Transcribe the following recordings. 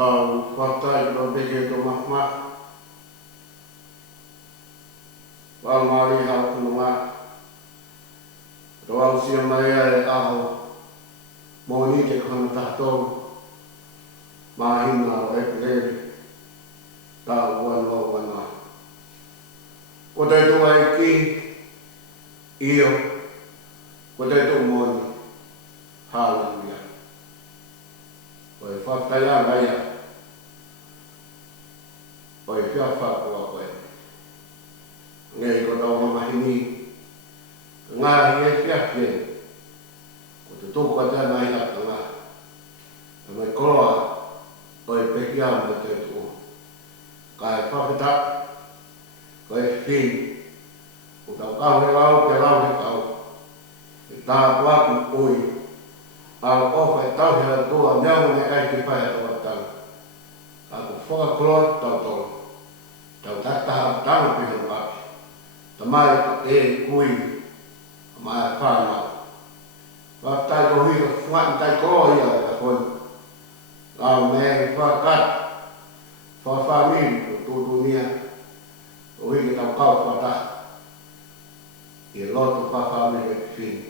Kau fakta itu begitu mahmah. Wal mari hal kumah. Kau siam maya aho. Moni ke kan tahto. Mahin na ekle. Kau wan lo wana. Kota itu waiki. Iyo. Kota itu moni. Hal dia. Oi fakta ya maya. Oi fiafa ko ko. Ngai ko tau mamahini. Ngai e fiafe. Ko tu ko ta nai la nga. Mai koa. Oi pekia mo te tu. Kai fakta. Oi fi. Ko tau ka le lau te lau te kau. Ta wa ku oi. Al ofe tau hea tua nyau ne kai ki pai atua tau. Aku whaka klot tau tolu. Tau tataha tau pihan papi. Tamai e kui. Mai whanau. Whaktai ko hui ka whan tai ko ia ka hoi. Lau me whakat. Whawhamiri ko tūrunia. Ko hui ki tau kau whata. I lotu whawhamiri ki whini.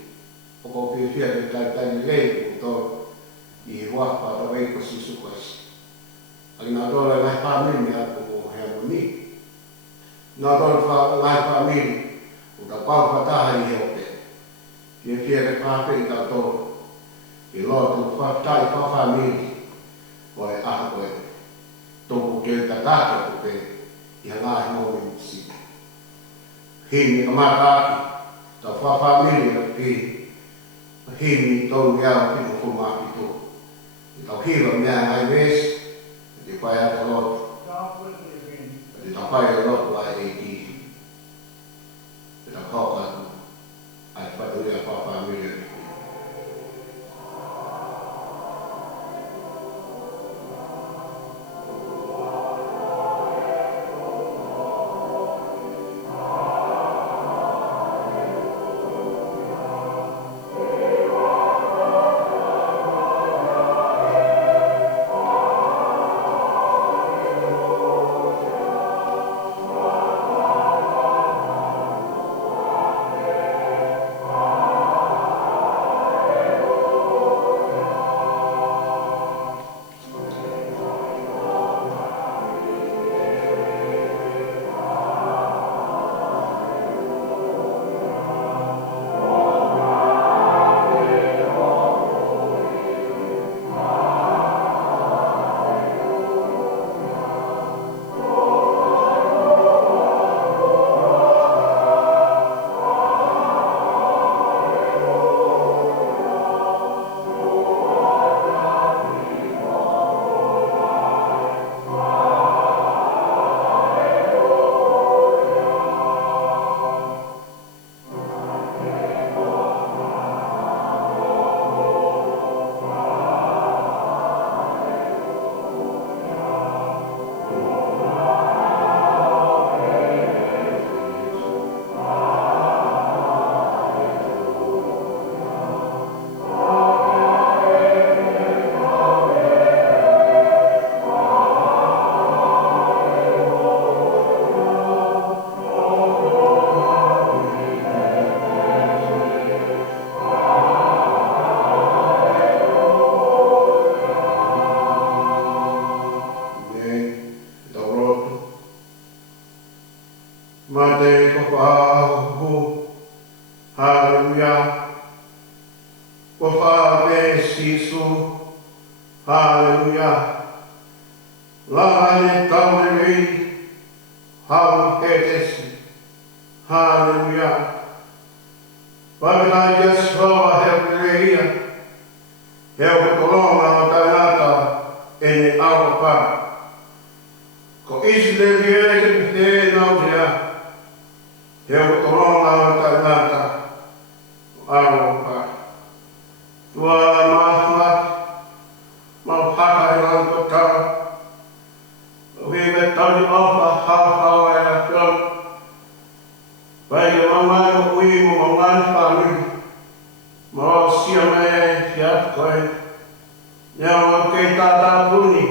Oko pia ke tai lei ko I wa pa ta wei ko sisu ko si. Ai na dole mai family me ko harmoni. Na dole fa mai family. O ta pa fa ta hai he ope. Pia ke pa pe ta to. I lo tu fa tai fa family. Ko e a ko e. To ko ke ta ta ko pe. I nga mo ni si. Hin ni ma ta. Ta fa family na pi. Hini tau ngau ki mo kuma itu. Tau hilo mea ai wes. Di pai a lot. Di tau pai a lot wa e ki. Di tau kau ka ai paturi a papa mire. Mate ko pahu, haleluya. Ko fame sisu, haleluya. Lane tauri, hau etesi, haleluya. Pagana Yeshua hebreia, eu coloma tanata ene alpa. Ko Israel te naudia. Eu coloma tanata alpa. Tua mahma mahaka kota. We met tali alpa how era film. Vai mama ui mama family. Mo siame fiat koi. Nyama ke tata puni.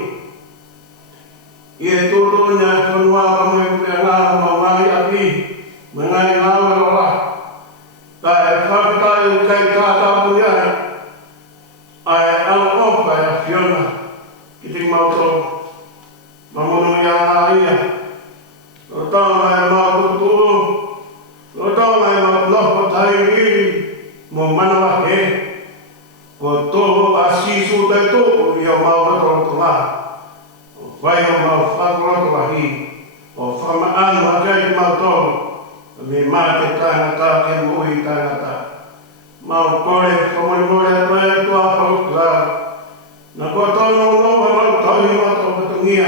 mengai ngau ora. Ta e whakatai kai tātapu iai. Ai au opa e Fiona ki te mauto. Mamono ia ngā ia. O tāna e mātuturu. O tāna e mātulapa tairiri mo manawa he. O toho a sisu tai tōku i au māwatoroto ngā. O whai o mau whakoroto ahi. O whamaanu a kai ki mautoru. Me mate tāngata ke mui tāngata. Mau kore whamoi a koe tua whaukura. Na kua tono noa mau taui mato patungia.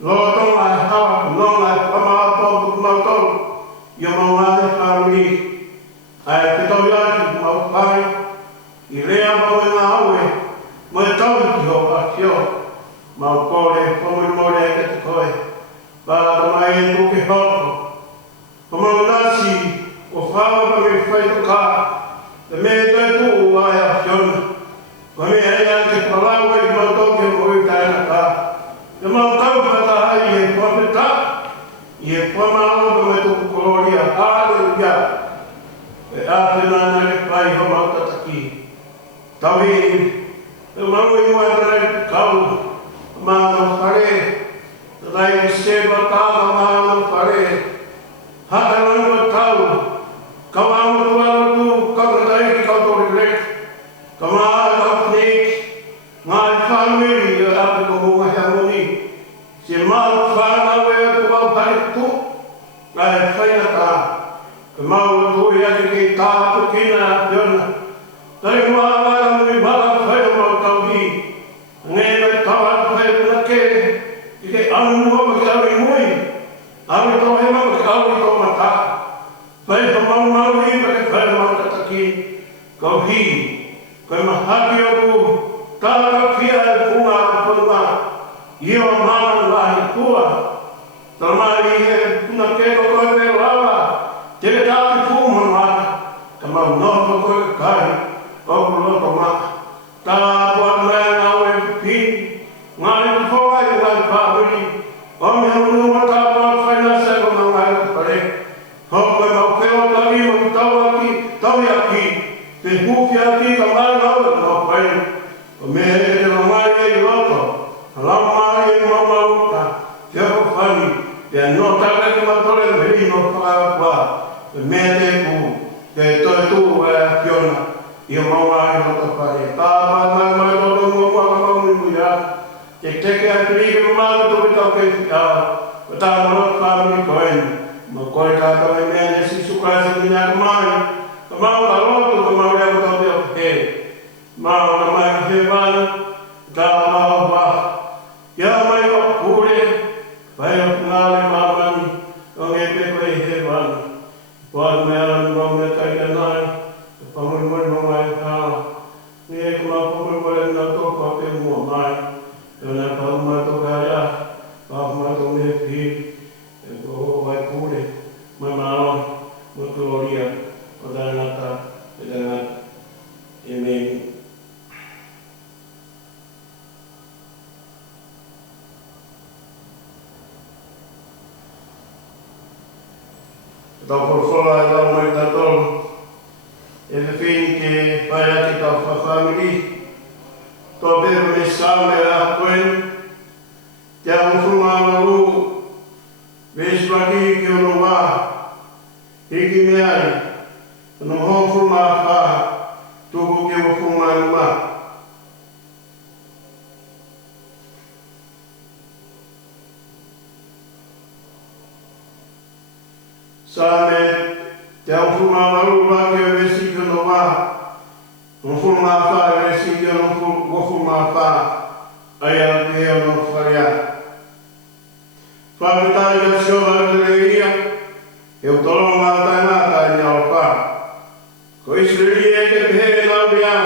Loa tonga e hawa, nonga e whamaato mautoru. Ia mau ngāi whamiri. Ai te tau iaki mau whai. I rea mau e ngā aue. Mo e tau ki ho a kio. Mau kore whamoi e te koe. Pāta mai e tuke hoko. Kamau nasi o whawa pa me whai ka, te me tai tū ai a Fiona. Ka me ea te parawa i mautoke mo i taina ka. Te mau tau pata hai e whapeta, i e whamao pa me tuku koloria āre ia. E āte nāna e whai ho mautataki. Tau e, te mau i muatara kau, māna whare, te rai i seba tāna māna whare. Hata nangwa tau, kau amu tuara tu, kau katai ki kau tori rek. Kau maa kau knek, ngai whanui i api ko munga hea muni. Se mau whanau e aku au pare tu, kai whaina tā. Ka mau tu i ake kei tāpu kina a Fiona. Tai mua wara muni mara whaia mau tau hi. Ngai me tawa whaia puna ke, i ke anu mua ki awi mui. Awi tō he mau ki awi tō mata. Whai pa mau i pa ke whai mau tataki. Kau hi. Kai mahaki o ku. Tāka whia e punga a punga. Iwa mana lahi kua. Tamari he puna ke ko koe me rawa. Te ke tāki pūma mata. Ka mau noho koe kai. Oku loto mata. Tāpua mea ngau e pi. Ngāi kuwhai e ngāi pāhuri. Omi hunu mata whaina seko na ngai pare. Hoko e mau keo tari mo tau aki. Te huki aki ka mai ngau e mau whaina. O mea e te rangai e i roto. Lau mai e mau mauta. Te hoko whani. Te no taka ki matore me ri no whakakua. Te mea te ku. Te toi tū e Fiona. Ia mau mai roto whare. Tā mai roto mua ka mau mui a. Te teke a kirike mo māna toke tau kei whikawa. Wa tā marot whamiri koen. Ma koe tātou e mea ne sisu kaisa ni ngā mai. Ka mau ka roto ka mau rea tau te o he. Mau ka mai he wāna. Tā mau wā. Ia mai o kure. Pai o ngāre māmani. O nge pe koe he wāna. Wāna mea ranu mau mea kai ka nai. Ka pamuri mori mau mai kāwa. Nge ka mau pamuri mori nā tōku a pe mua mai. Nā pau mātou kāia, pau mātou me pi, e ko vai kure, mai māo, mo tōria, o tāngata, e tāngata, e meni. Tau porwhala e tau mai tātou, e te whini ke pai ake tau whawhamiri, tō bero me sāme a koen, te awhunga maru, veswaki ki ono wā, hiki me ai, ano hōwhunga whā, tuku ki whunga numa. Sāme, te awhunga maru wā ki o vesi ki ono wā, whunga whā e vesi ki ono whunga whā, ai au te ono wharia. Whakatai ka sioha te reia, e o toronga taingata i au whā. Ko Israeli e ke pehe nau ria,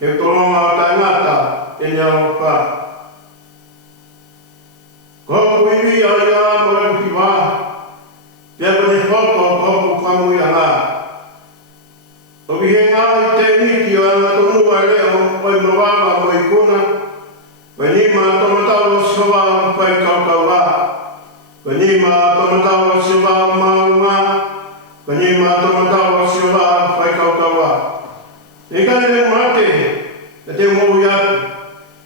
e o toronga taingata i au whā. Ko kuiwi ai a mo e ki wā, te apane hoko whamui a ngā. O ki he ngā i te niki o ana tonu a reo, oi mawanga mo i kuna, wani ma tomatau o siwa o pai kaukau wā. Wani ma tomatau o siwa o mau Pani mata siwa fai kautawa. E ka le mate te mo ya.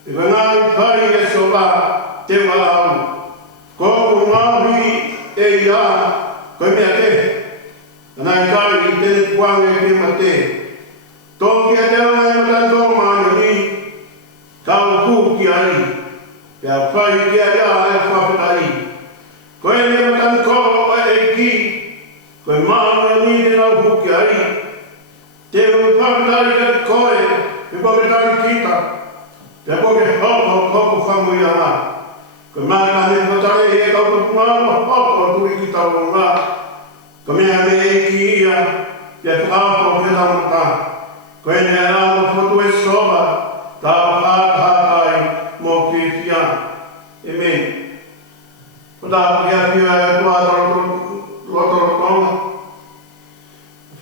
E nga fai e soba te mau. Ko mahi e ia ko me ate. Na ka i te kwang e mate. To ke te mai mata to mani. Ka ku ki ai. Ya fai ki ai ai fa ai. Ko e mata ko e ki. Ko mana ni de la buki ai. Te o pātai e koe, e poke tari kita. Te poke hoko whamu i ana. Ko mana ne patare e kau tu pumama hoko tui ki tau o ngā. Ko mea me e ki ia, te whakako ke tamata. Ko e ne amo fotu e soba, tau hātai mō ki whia. Amen. Ko tāpu kia whia e kua lotoro tonga.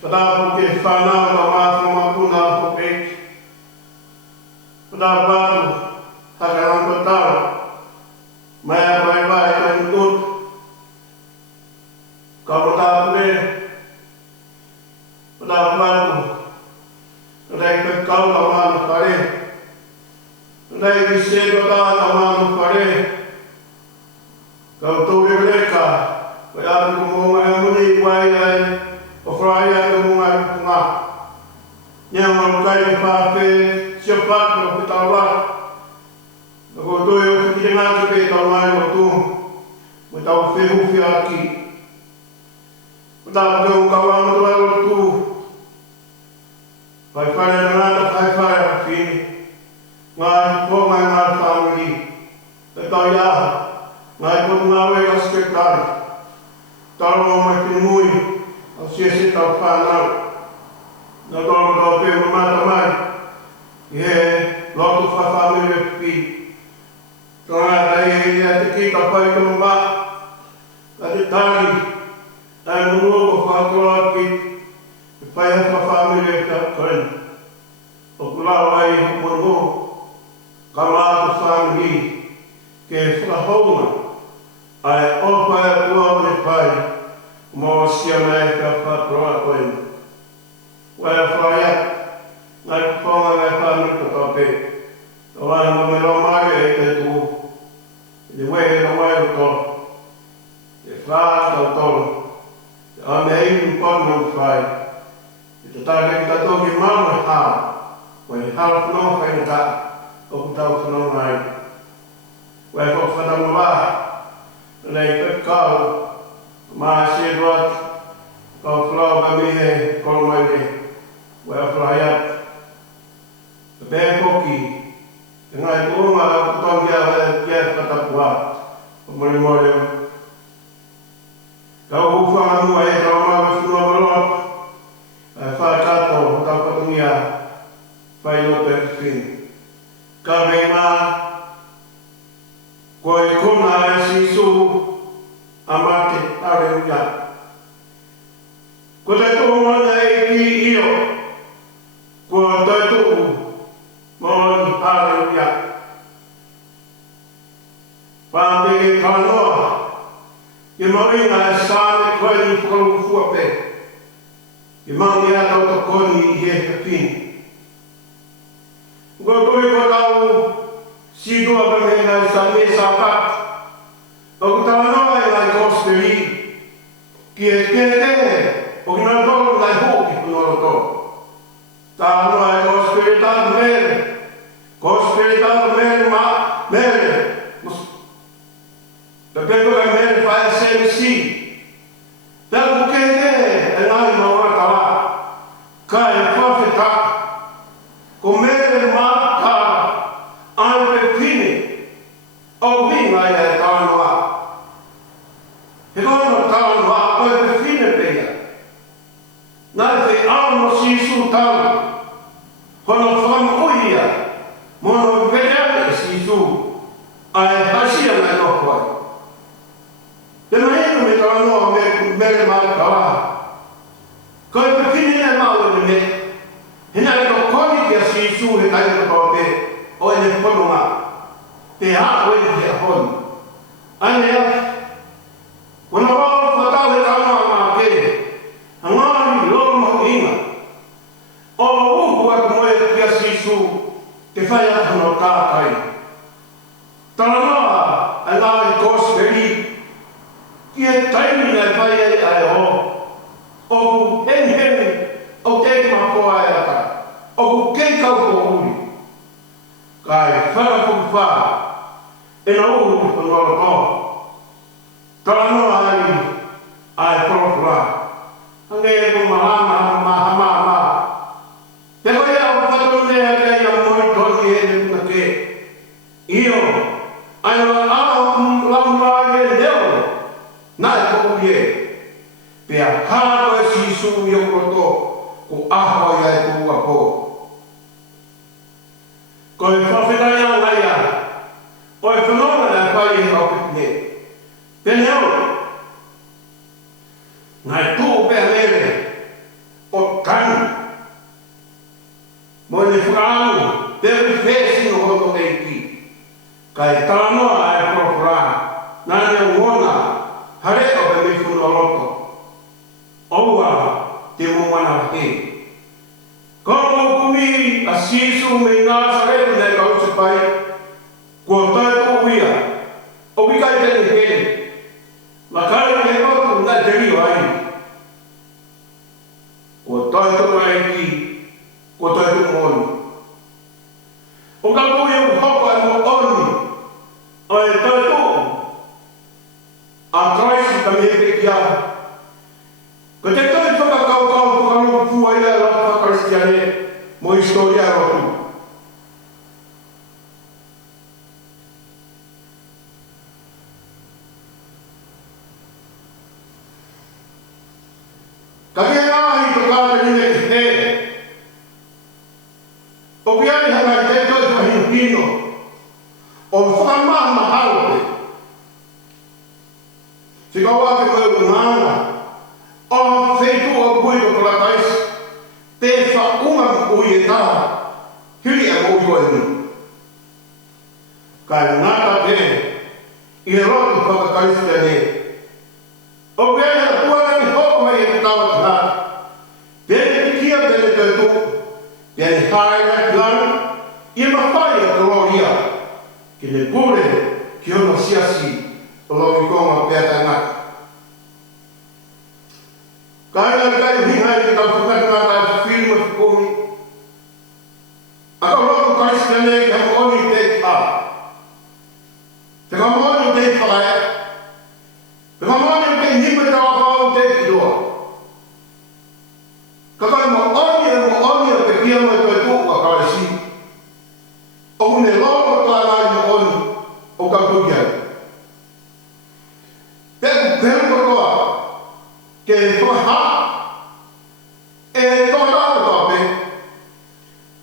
Whadapu ke whanau ka mātua mapuna o peki. Whadapu atu haka rango tau. Mai a vai ka ngut. Ka whadapu le. Whadapu atu. Rei pe kau ka manu whare. Rei ki seto tā ka manu whare. Kau tōre reka. Kai atu ko mō mai muni wai ai. O whai atu mō mai punga. Nia mō kai ni whāwhe sia pātu o whitawa. Na ko toi o whiti ngā te pe tau mai o tū. Mo tau whehu whiaki. Mo tau te o kawa matua o tū. Whai whare na ngāta whai whare a whini. Ngai pō mai ngā whāmuri. Te tau iaha. Ngai pō ngā wei asketari. Taro o mai whimui. Au se tau whanau. Na tōru tau pē mamata mai. I he lotu whawhamiri e pi. Tō ngāta i e te kita pai ka mama. A te tāri. Tai munua ko whātua ki. E pai a whawhamiri e ka koen. O kurau ai i humono. Ka mātu whamiri. Ke whakahounga. Ai opa e ua o le pai. Mō sia mai ka whātua koen. Wai a whaia. Ngai kuponga ngai whānu ka tāpe. Ka wai mo me rau mai e te tū. I te wei na wai o tō. E whātau tōru. Te ame iwi ponu o whai. I te tāre ki tato ki mamu e hao. Wai hao whanau whaina tā. O ku tau whanau ngai. Wai whau whanau wā. Nei pekau. Maa se roat, kau whalau ka mihe, kolo mai ne, wea whalai atu. Ka pēr koki, e ngai kuunga ka kutongi a wea kia whatapua, o mori mori o. Ka uwhanga mua e tau mawa whinua marot, e whae kato, o tau patungi a, whai loto e whin. Ka mei maa, koe kuna e sisu, amate are uia. Ko te tōmana e ki io, ko te tōu, mōni are uia. Pāme e whanoa, i maringa e sāne koe ni whakaru fuape. I maungi atau to koni i he hapini. Ko koe ko tau, sidua ka mehenga e sa me sa pat. O ku tānoa e ngai kōsperi, ki e tētene, o ki nā tōru ngai hōki punoro tō. Tānoa e kōsperi tātu mere, kōsperi tātu mere mere. Te peko kai mere whae sēme si. Tāku kētene e ngai mawata wā, kai e whawheta, ko mere mātā, ai pe pine, o winga e tānoa. He kono tānu a koe pe whine peia. Nai te āno sisu tānu. Kono whakamu uia. Mono vereane sisu. Ai hasia nai no koe. Te mahinu me tānu a mere mātawa. Koe pe whine ne mau e me. Hina e no koni kia sisu he taina kope. O e ne whanunga. Te hako e ne te ahoni. Ane a Wana wau whatau he tāna mā ke. Anga ai o ku hen o te mapoa e ata o ku ke kau ko uri kai whara ku wha e na uru ku whanora ko tala noa ai korofura ange e ku mahama te koe au whatoro nea kei a moi toni e ne kuna ke io ai wa ao launga e leo na e ko uri e pea hāko e sisu i o koto ko aho ia e kua ko. Ko e whawhetai au ngai a, o e whanora na pai e hau pitne. Pene au, ngai tū pēr mere o tanu. Mo ne whaamu, pēri whēsi no hoto nei ki. Kai tānoa e profura, nāne o ngona, hare o pe me whunu aloto. Oua te mumana he. Kono kumi a sisu me Nazaret ne kausa pai. Kua tai ko uia. O wika i tene hene. La kare me kotu na te rio ai. Kua tai ko ai ki. Kua tai ko moni. O ka pui o hoko e mo oni. O e tai ko. A traisi ka me pe kia. Ko te toi whakakau whakaroku fua ia e rata whakaristiane mo historia rotu. Ka kia ngāhi to kāta nime te he. O ki ai hana i te toi whahino pino. O whakamaha maharote. Whika wāke koe o ngāna. O wheitu o kui o kalatais, te whaunga ui e tā, hiri a mōi koe ni. Kai ngāta te, i e rotu whakakaistia ne. O pēne a puana ni hoko mai e te tawa te hā. Pēne te kia pēne te tu, pēne hae na ki lana, i e mawhai a kororia, ki ne pūre ki ono siasi o lomi konga pēta ngata. Kai nā kai hingai te tau whukata ngā tai whirima whikomi. A ka roto karisika nei ka moni te a. Te ka moni te whae. Te ka moni te nipa tawa whau te iroa. Ka kai mo oni te kia mai koe tōku a karisi. O mune loko tā nai mo oni o ka kukiai. Peku peru kotoa. Ke whaha e toa tāpe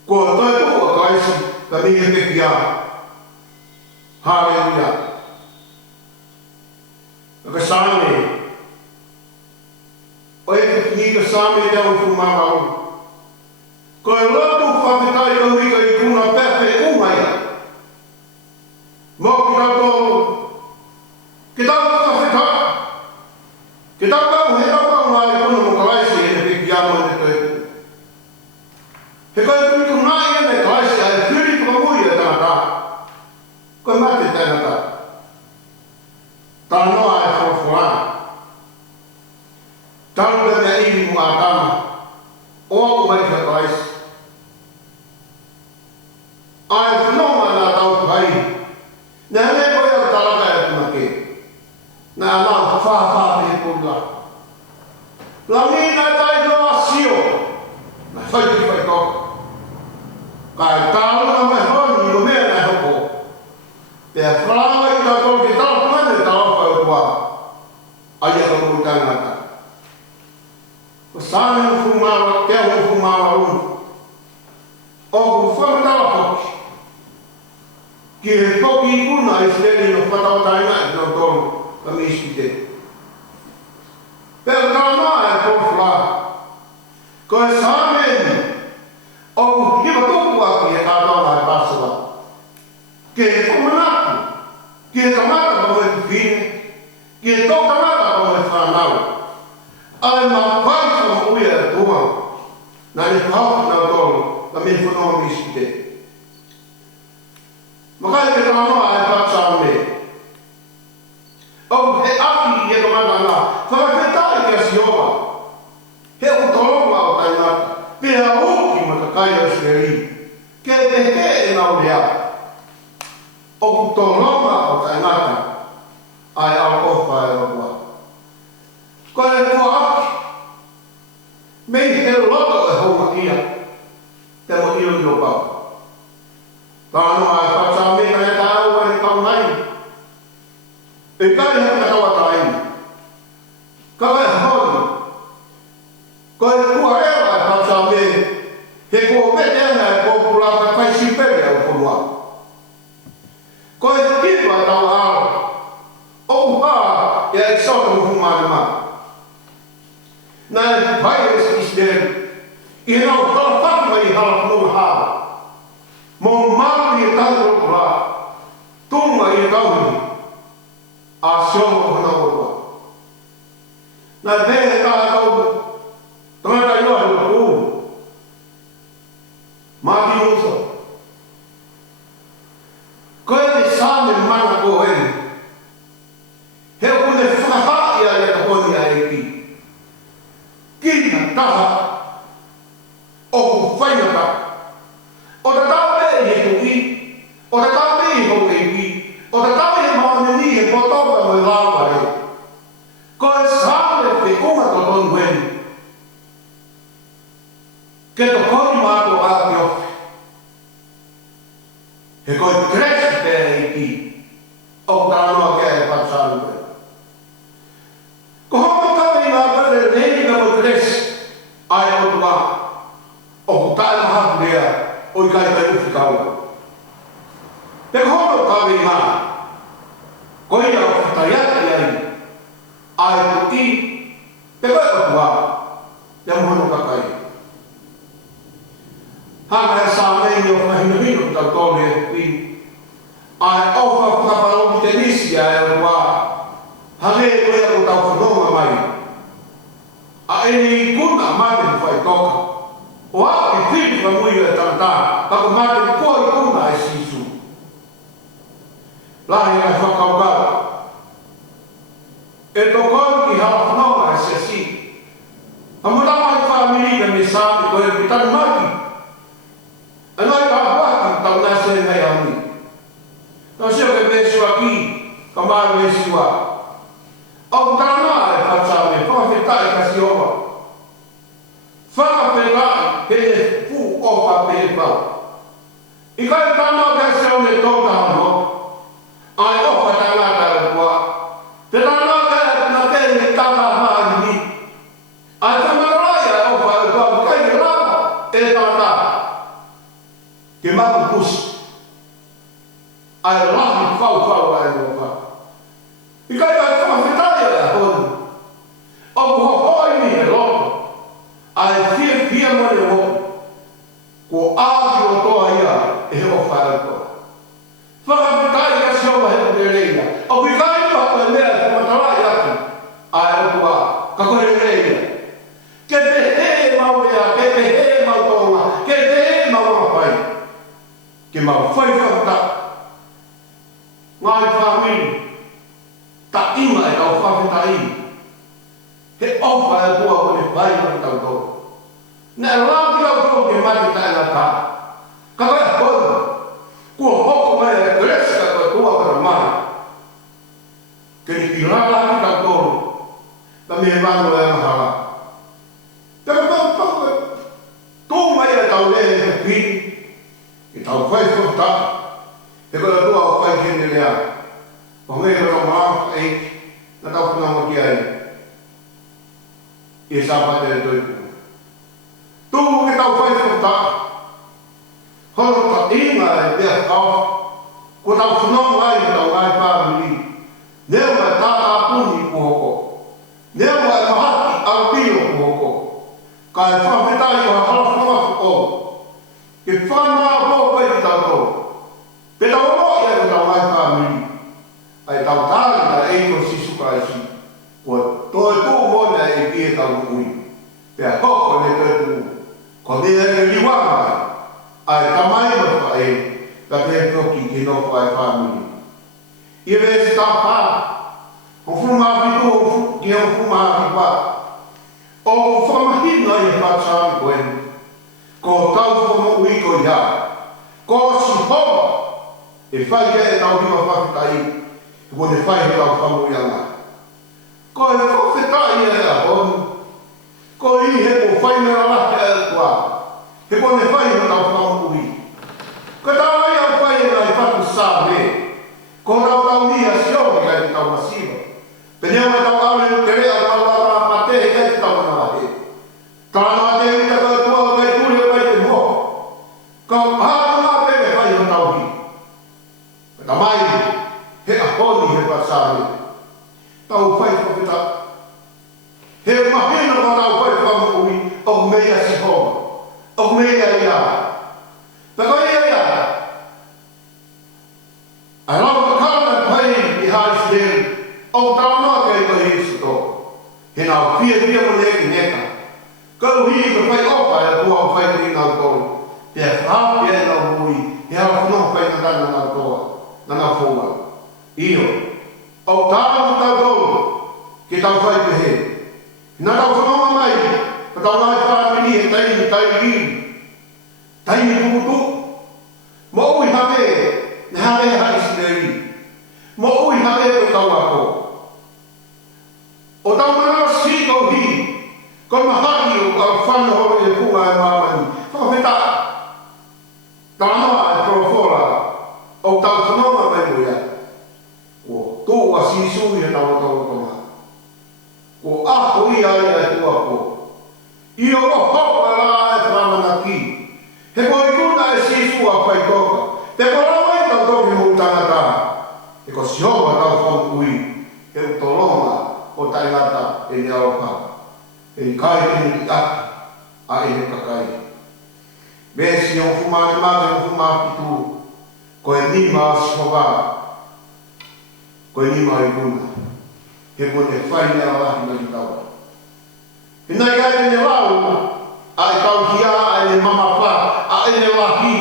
ko tai tō a kaisi ka mingi te kia Hallelujah. Ka sāme o e te ni ka sāme te au whumākau ko e lotu whawhetai o wika i kuna pepe umai mō ki tātou ki tātou whawhetai ki tātou he tātou ngāi kuna mo kalaisi e te kia mo te tōi. He koe kuritu ngai e me kalaisi a e kuri tukamui e tātā. Koe mate tēnā tā. Tā noa e whawhua. Tāru te mea iwi mo ātama. O aku mai kia kalaisi. A e whanoma nā tau pai. Nē hane koe au tālaka e kumake. Nā lau whāwhā me he kōrua. La mina tai noa sio. Na whai ki whai tōka. Kai tālunga mai honi no mea nai hoko. Pea whalawa i tā tō ki tālu mane tā whai o kua. Aia ka mui tāngata. Ko sāne o whumawa, te o whumawa unu. O ku whakatawa hoki. Ki he toki i kuna i whireri no whatau taina i tō tōru. Ka mīski te. Pero tāma e tōwhua. Ko e sāmeni, o kiwa tōku aki e tātau e pāsawa. Ke e whamanatu, ke e tamata pa moe whine, ke e tō tamata pa moe whanau. Ai mā whai wha uia e tōma, nā ne whauki nā tōru, ka me whanau misi te. Makai ke tāma e pāsawa me. O he aki i e tamata ngā, whakawhetai ke pehe ngau lea. O kuto longa o kai ngata. Ai au ofa e roa. Ko e kua aki. Mei he loto e honga ia. Te mo ilo ilo pau. Tāno ai whata me kai e tāu ai kau nai. E kai haka tawa tai. Ka e honi. Ko e kua ea ai whata me. He kua mete ana e kōpura ka kai sipere au korua. Ko e kipa tau ao. O pā e ai soto mufumare mā. Nā e virus is there. I nau kalawhaki mai hala pununga hāra. Mō māri e tau rokura. Tunga i e tauhini. A sionga o hana orua. Nā e pēne tā e tau. Tangata i oa i o Māti uso. Koe te sāme mana ko hei. He kune whakahaia i a honi a e ki. Kina taha. O ku whainaka. O ta tau me he ku i. O ta tau me he ho e ki. O ta tau he maone ni he potoka mo i lawa e. Koe sāme te unga to tonu heni. Ke to koni mātou a ki ofi. He koe kresi te e ki. O tānoa ke e patsānu koe. Ko homo kawe i ngā kare reini ka mo kresi. Ai o tua. O ku tāna hapu rea. O i kai kai ufi kaua. Te homo kawe i ngā. Koe i au whataiaki ai. Ai ku i. Te koe o tua. Te mohono kakai. Hanga e sā mei o whahino tau tōne e kui. Ai ofa whakaparongi te nisi a e rua. Hane e koe ako tau whanonga mai. A ene i kuna mate mu whai toka. O a ke whiri whamui e tangata. Kako mate koe i kuna e sisu. Lahi ai whakaukara. E to koe ki hala whanonga e se si. Hamutama i whamirika me sāme koe ki tanu maki. Anoi ka waka tau nasa e mai auni. Tau seo ke pesua ki, ka maru e siwa. Au tāna e whatsame, whakawhetai ka si owa. Whakawhetai ke e fu ofa pe e pau. I kai tāna ka seo me tōta hano. Ai ofa tangata e kua. Te tāna ka na ke e tata haari ni. Ai whamarai e ofa e pau, kai e rama e tata. Ke maku pusi. Ai lahi whau ai roka. I kai ai whawhetai e honi. O ku hohoi ni he loko. Ai fia mone hoki. Ko āki o toa ia e he ofa e toa. Whakawhetai ka siowa he te reina. O ku i kai pako e mea te matarai ati. Ai o kua, ka koe reina. Ke te he maurea, ke te he mautonga, ke te he mauapai. Ke mau whai whakata. Ngai whamiri. Ta ima e tau whawhetai. He ofa e kua kone whai mati tau tō. Nē rāki au tō ke mati taina tā. Ka koe hoi. Kua hoko mai e kresi ka koe tua kara mai. Ke ni ki rāki tau tō. Ta me wano e mahara. Te kau tō mai e tau le e ki. I tau whai whakata, e koe atua o whai kene lea. O mei koe tau maa eiki, na tau whanama ki ai. I e sāpate e toi kuma. Tūku ke tau whai whakata, hono ta inga e pia whakawa, ko tau whanama ai e tau ngai whāmiri. Neu mai tātā puni ku hoko. Neu mai mahaki arapio ku hoko. Ka e whawhetai o hala whanama o. Ke whanaa pō pai ki tau tō. Pe tau roa ia ko tau mai whamiri. Ai tau tāri ta eiko sisuka e si. Ko toi tō mona e ki e tau kui. Pe a hoko ne toi tū. Ko mea e liwanga. Ai tamai no wha e. Ka te toki ki no wha e whamiri. I e si tau pā. Ho fumahi tō ki ho fumahi pā. O whamahina e whātāmi koe. Ko tau whamu ui ko ia. Ko e whai ke e tau hiwa whawhitai, e kone whai he tau whamuianga. Ko e whawhitai e a honu, ko i he ko whai mera rake e kua, he kone whai he tau whamui. Ko tau ai au whai e nai whatu sā me, ko tau ni a sione kai te tau masiva. Penea mai tau aule te rea tau ara mate he kai te tau mana he. Tāna te rita kai tua kai tūre o kai te mo. Ka hāra ngā pepe whai he tau hi. Ta mai, he a honi he pa sā me. Tau whai whawhita. He mahina ko tau whai whamui o mea si homa. O mea ia. Ta koe ia ia. Ai rau ka kāna pai i haisleri. O tāna kei ko Yesu tō. He nāu pia mo neki neka. Kau hi ka whai opa e kua whai ki nāu tōru. Pia whāpia e nāu mui. He hau whanau whai na tāna nāu tōa. Na nāu whōma. Io. O tāna mo tau tōru. Ki tau whai pehe. Nā tau whanau mai. Ka tau nāi whāmini he taini taini. Taini tukutu. Mo ui hake. Ne hake e haisleri. Mo ui hake e tau ako. O tau mana si kau hi, kau mahaki o kau whanu horo e pua e mamani. Whakawheta, tānoa e profora, o tau whanonga mai moia. Ko tōua sisui e tau tau tonga. Ko ako i ai e tua ko. I o hopa rā e whanamana ki. He ko i kuna e sisua whai toka. Te ko rawa e tau toki mou tangata. E ko sioma tau whamu ui. He utolonga. O taingata e ni aoka. E ni kai e ni aki, a e ni kakai. Besi o fumane mate o fumapitu, ko e nima ashoga, ko e nima i kuna. He kone whai nea wahi na ni tawa. E nai kai e ni lau, a e tau hia, a e ni mama wha, a e ni wahi.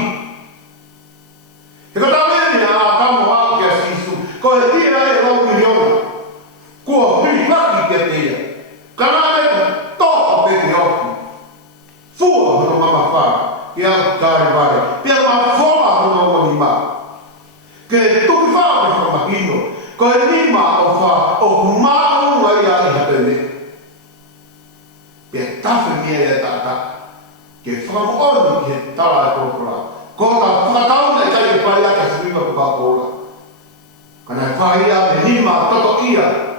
He kata meni a tamo hao kia sisu, ko e tira e lau miliona. Kua hui whaki kia teia. Kanare toa pe te oku. Fua hono mama wha. Kia kāre ware. Pia ma whoa hono wani ma. Ke tuki wha me whamahino. Ko e nima o wha o mao ngai a i hatene. Pia tawhi mia e tata. Ke whakamuoni ki he tala e korokora. Ko ta whakatauna e kai e whai aka suiwa ku kākora. Kana e whai a me nima toto ia.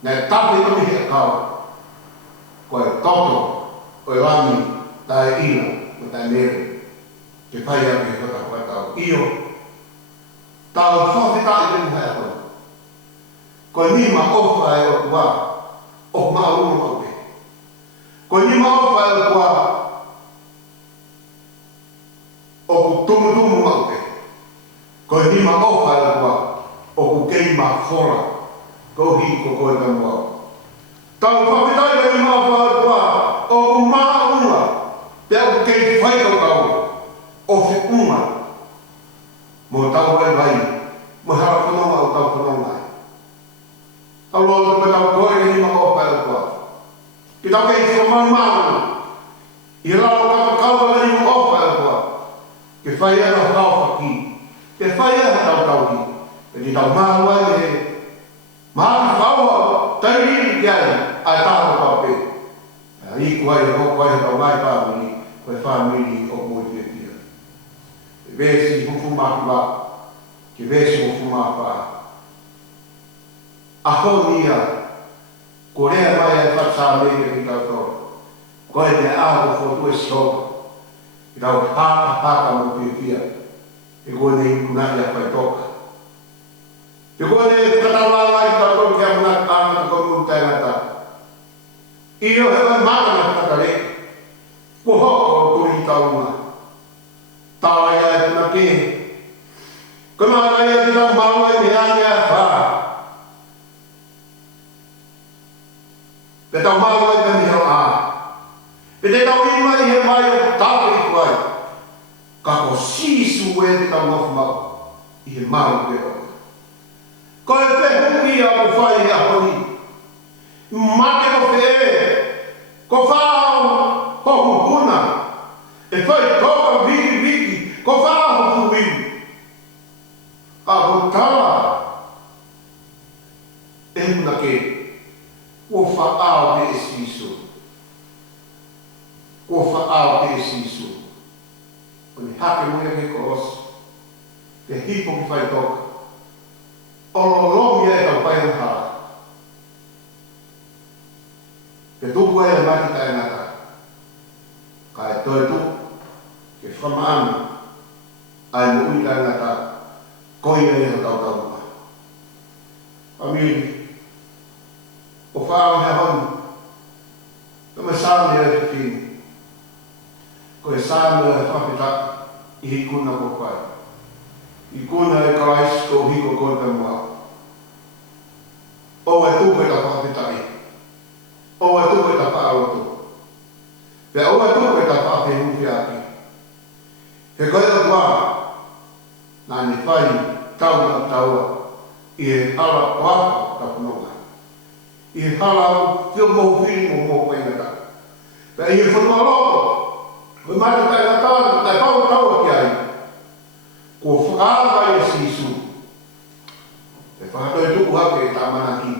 Nē tāpe tomi he kau. Ko e toto, o e rami, tā e ina, o tā e mere. Ke whai a me kota koe tau. Io, tau whawhita i tēmu hea koe. Ko e nima ofa e o kua, o maa unu maupe. Ko e nima ofa e o kua, o ku tumu maupe. Ko e nima ofa e o kua, o ku keima fora. Ko hi ko koe ka mua. Tau whawhitai ka i maa whātua o ku maa unga. Pea o kei whai kau kau. O whi unga. Mo tau wai vai. Mo hara whanonga o tau whanonga. Tau loto ka tau koe ka i maa opa e kua. Ki tau kei whamau. I rao ka kau ka i maa opa e kua. Ke whai e na kau whaki. Ke whai e na tau kau hi. E ki tau maa wai e. Maha whaua, tairi ki ai, ai tāko pape. I kuai e hoko ai tau mai pāmini, koe whāmini o mui pia. Ke vesi hufu mahua, ke vesi hufu mahua. Aho nia, ko rea mai e whatsāmene ki tau tō. Koe te āko whotu e sihoka. Ki tau haka mu pia. E koe ne ikunari a whai toka. Te koe ne katawala i tau tō kia muna kāna ko mu tēngata. I o hewa mātana kakare. Ko hoko o turi i taunga. Tāwai ai tuna ke. Ko mātai ai ki tau maua i me ānea whā. Pe tau maua i me mihau ā. Pe te tau inua i he mai o tāpe i kuai. Ka ko sisu e te tau nofu mau. I he mau te o. Ko e whehungi a ko whai a honi. Mate ko whe e. Ko whao hohu huna. E whai toka wiki. Ko whao hohu wiki. o tawa e muna ke o whaao te e sisu. O whaao te e sisu. O ni hake moia ke koros. Te hipo ki whai toka. O lomi e tau pai o haa. Te tuku e mati tae ngata. Ka e toi tu. Ke whamaanu. Ai mo ui tae ngata. Koi e ho tau tau mua. Amiri. O whaao hea honu. Kama sāme e te whini. Ko e sāme e whapita i hikuna ko whai. I kuna e karais ko hiko ko te mua. O e tupe ta whapita i. O e tupe ta whaarotu. Pea o e tupe ta whape huwhi aki. He koe o tua. Nā ni whai tau na taua. I e ala wako ta punonga. I e hala whio mohu whiri mo mohu paingata. Pea i e whanua loko. Koe mata tai na taua, tai pau taua ki ai. Ko whakaara e sisu. E whakatoi tuku hake e tā mana ki.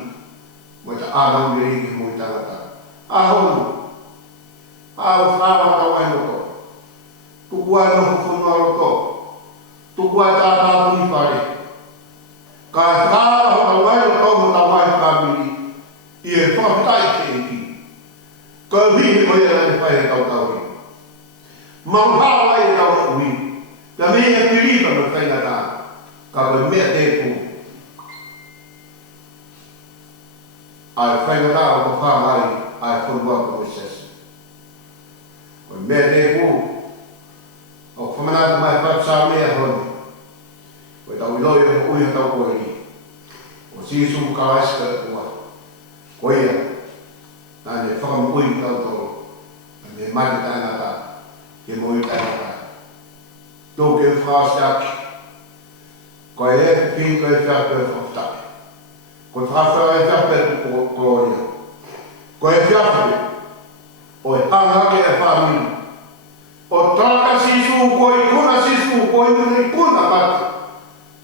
Mo ta ānau me riki mo i tangata. Ahonu. Āo whakaara tau ai noto. Tuku ai noho whanua roto. Tuku ai tātā puni whare. Ka e whakaara tau ai noto mo tau ai whakamiri. I e whakatai te eki. Ka wihi mo ia ni whae tau tau hi. Mau hao ai tau na ui. Ka mea e piripa mo whainga tā. Ka koe mea te pu. Ai whainga tā o ka whaamai. Ai whanua ko sesu. Koe mea te pu. O whamanata mai whapsa mea honi. Koe tau iloi e ui ha tau koe ni. O sisu ka aiska e kua. Koe ia. Nā ne whakam ui tau toro. Nā ne mani tāna tā. Ke moi tāna tā. Tō ke whāstaki. Koe e pin koe whiape e whaftaki. Koe whāwhara e whiape e koloria. Koe whiape. O e hangake e whāmini. O tāka sisu koe kuna sisu koe muni kuna mati.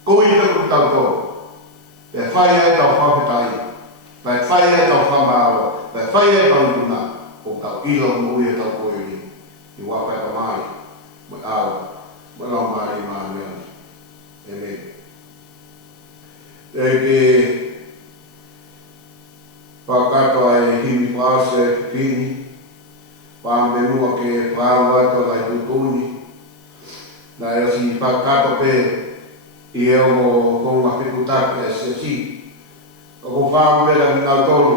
Koe i taku tau tō. E whai e tau whawhetai. Pai whai e tau whamaro. Pai whai e tau kuna. O tau ilo mo ui e tau koe ni. I wapai ka mai. Mo au. Mo lau mai maa mea. Amen. E ke whakato ai himi whaase pini. Pāmpe mua ke whāu ato lai tutuni. Nā e si whakato pe i eo mo konga whikutake e se si. Ko whāu pera ki nau tolu.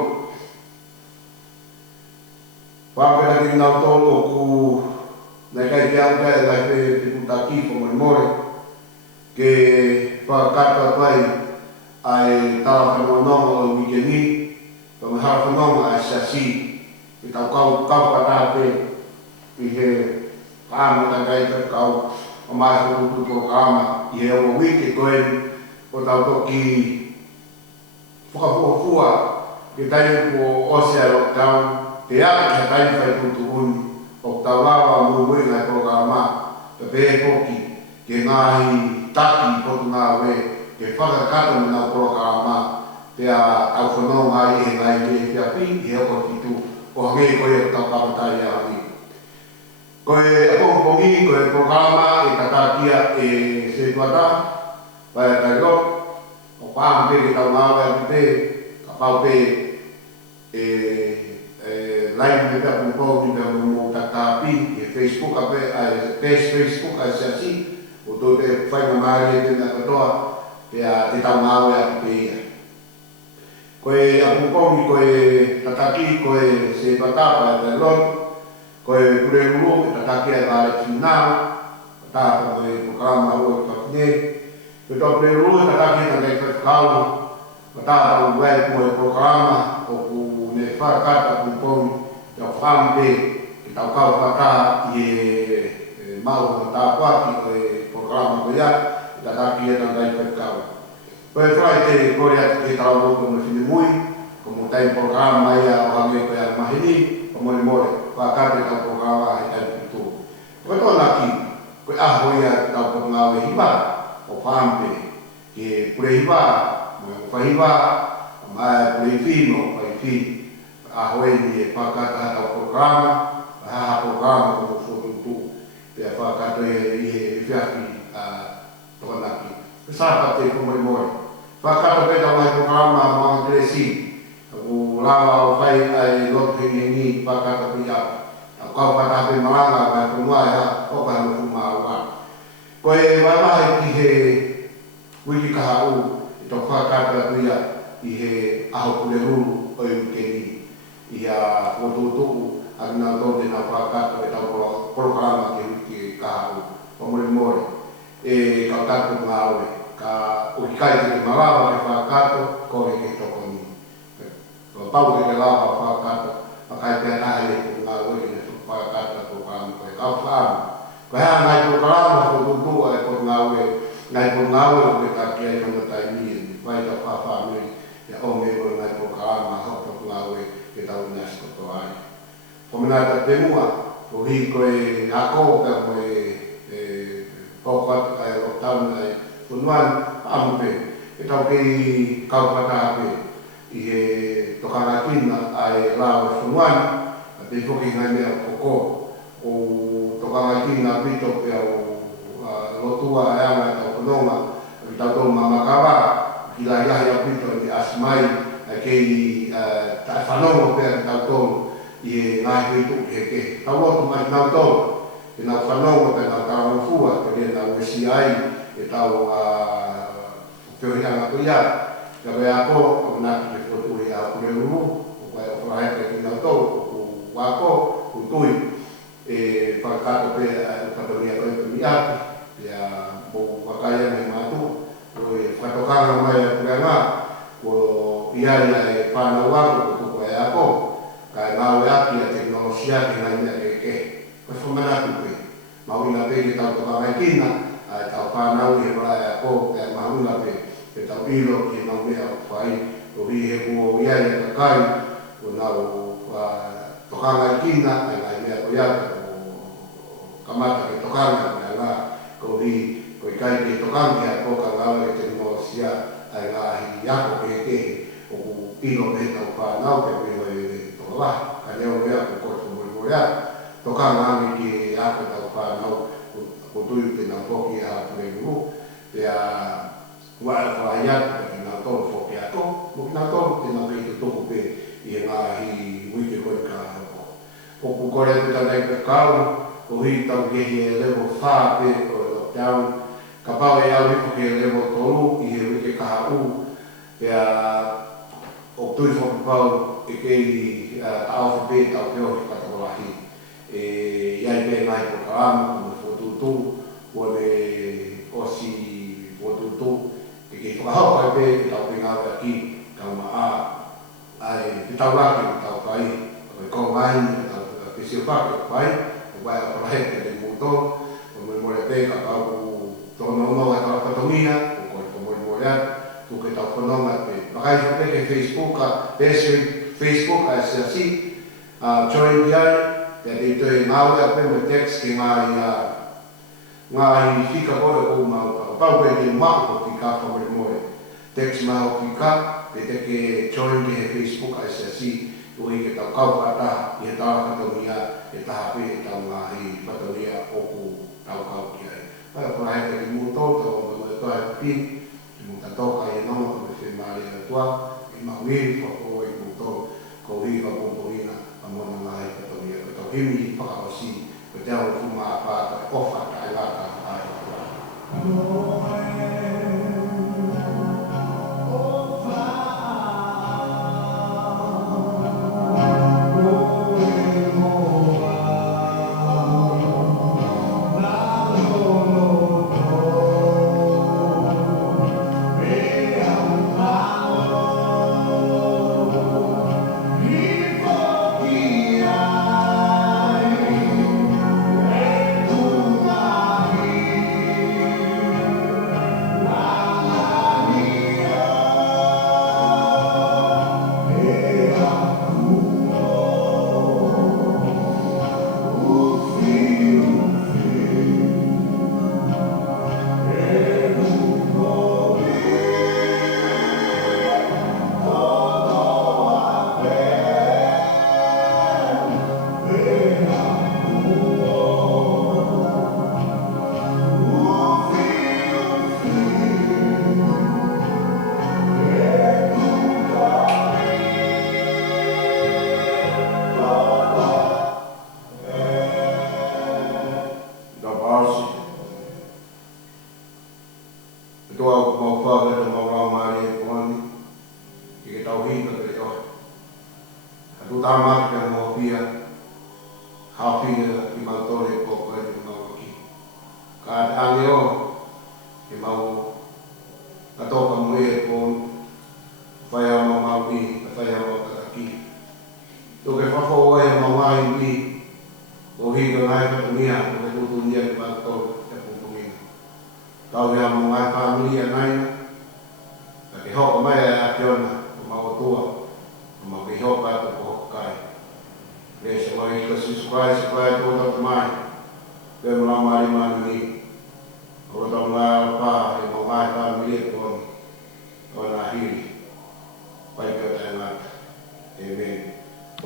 Whāu pera ki nau tolu ku nei kai ki au kai lai pe whikutaki ko mai more. Ke whakato pai ai tawa whanonga o wikeni. Ka me hara whanonga ai se si. I tau kau katate i he kāma ta kai ka kau o mai whakutu ko kāma i he o wiki koe o tau toki whakapuafua ke taini ko osea lockdown te ake ka taini whai tutu uni o tau lawa mui ngai programa te pēe poki ke ngahi taki potu ngā we ke whakakata me nau programa te a au whanonga i he ngai me te api i he o kitu o hangi koe o tau kawatai a hangi. Koe apongi koe programa e katakia e se tuata, pai a tai lot, o pāmpe ke tau ngāwe a pite, ka paupe e lain me pia pungpau ni pia mo tatapi, e Facebook a pe, a Facebook a se asi, o tō te whainga maari e te mea katoa, pia te tau ngāwe a pite ia. Koe apupong koe tataki koe se patapa e lot koe kure ruru tataki e vare finau patapa koe programa o kakne koe to kure ruru tataki na kai kau patapa koe koe programa o ku ne whakata apupong te whampe ki tau kau pata i e mau tatapaki koe programa koe ia tataki e na kai kau. Koe whai te kore atu ke tau moko me whine mui, ko mo tai programa ia o hange koe a mahini, o mori more, whakate tau programa he tai pitu. Koe tōna ki, koe aho ia tau programa me hipa, o whampe, ke whakata tau programa, haha programa ko whututu, pia whakata i whiaki tokanaki. Sāpa te kumoi. Whakata pe tau mai programa mga gresi, ku lawa o whai ai lotu ni whakata pi apa. Kau kata pe malanga mai kumai ha, o ka no kumawa. Koe waiwahi ki he wiki kahau, i tau whakata pi i he aho kulehuru o i wikeni. Ia whututu, agna tōte na whakata e tau programa ke wiki kahau. Omore, kau tatu ngāwe, ka ukikai te malawa ke whakato, kore ke tokoni. Pau ke lawa whakato, makai pia nahe le ku ngāwe ke ne whakato programa koe kau whaamu. Koe hea ngai programa whututu e ko ngāwe, ngai ko ngāwe o ke ka kia i mana taimi, vai tau whawhamiri, e ome o ngai programa hau ko ngāwe ke tau nesko to ai. Komenata te mua, ko hi koe ngako ka koe pokot kai o tau nei tunuan ampe e tau ki kau patape i he tokana kina ai lao tunuan te foki ngai mea koko o tokana kina pito pe o lotua e ama tau konoma i tau tau mamakawa ki la iahi pito i asmai kei ta whanongo pe tau tau i he ngai pito ke tau lotu mai nau tau e nā whanongo te nā tāwangfua, te rea nā uesi ai, e tau whiwhihanga ko ia. Ka wea ko, o nā ki te whoturi a kure uru, o kai o whaheke ki nā tau, o wako, o tui, e whakakato pe a whatoria koe pe miaki, pia mo wakaia nei mātu, o e whatokanga mai a kure ngā, o iaia e whānau wako, o tuko e ako, ka ngā weaki a teknolosia ki nai mea ke. Koe whamanatu pe, mauna pe ki tau toka mai kina, tau whanau i rai a ko, te mauna pe, te tau ilo ki nau mea o whai, o hi he kua iai a kakai, o nau toka mai kina, ai ngai mea ko iata, o kamata ke tokanga, mea ngā, ko hi, ko i kai ke tokangi a ko ka ngau e teknolosia, ai ngā hi iako ke kehe, o ku ilo pe tau whanau ke pino e toka wahi, ka neo mea ko koto mori ea, tokanga ami ki ake tau whanau ko tui te nā whoki a Purenguru, te a whae whaiatu ki nā tolu whoki ako, mo ki nā tolu te nā kei te toko pe i ngā hi wiki koe ka hoko. O ku kore te tanei pe kau, o hi tau kehi e level 5 pe o e lockdown, ka pau e au hipo ki e level 3 i he wiki ka hau, pe a o tui whoki pau e kei tau pe tau peo ki katawalahi. Iai pe ngai po kaamu, kama whotutu, o le osi whotutu, ke kei whakahau kai pe, ke tau pe ngāwe aki, kama ai, ke tau laki, ke tau kai, ke kou mai, ke tau ke siu whake o kai, o wai a prahe ke le mūtō, o mui more pe, ka kau tono no e kau katongia, o koi ko mui more at, tu ke tau whanonga pe, makai whake ke Facebook, ka Facebook, a se asi, join di ai, te te te ngāwe a pe me text ki ngāi whika kore o mau pau pe te mako o whika whamere moe. Text mai o whika, te te ke join ki he Facebook a SSC, o i ke tau kaupata, i he tau katonia, e taha pe e tau ngāhi katonia o ku tau kau ki ai. Pai o kora heke ki mūtō, tau o e toa e pin, ki mūta toka i nono ko me whemari a tua, i maumiri whako i mūtō, ko hi ka pōpōhina, a mona ngāhi katonia. Himi whakaosi, ko te au kuma pāta, ofa kai wāta ai. hawhia i mautore ko koe ni mawaki. Ka angeo i mau katoka mue ko whai ama maui, whai ama kataki. Tō ke whafo oe mawai mi o hika ngai katamia o ke tutunia ki mautore te pupungina. Tau hea mo ngai pāmilia ngai na ke hoko mai a Fiona o mawatua o mau ke hoka to ko kai. Yes, well, because it's quite tō tau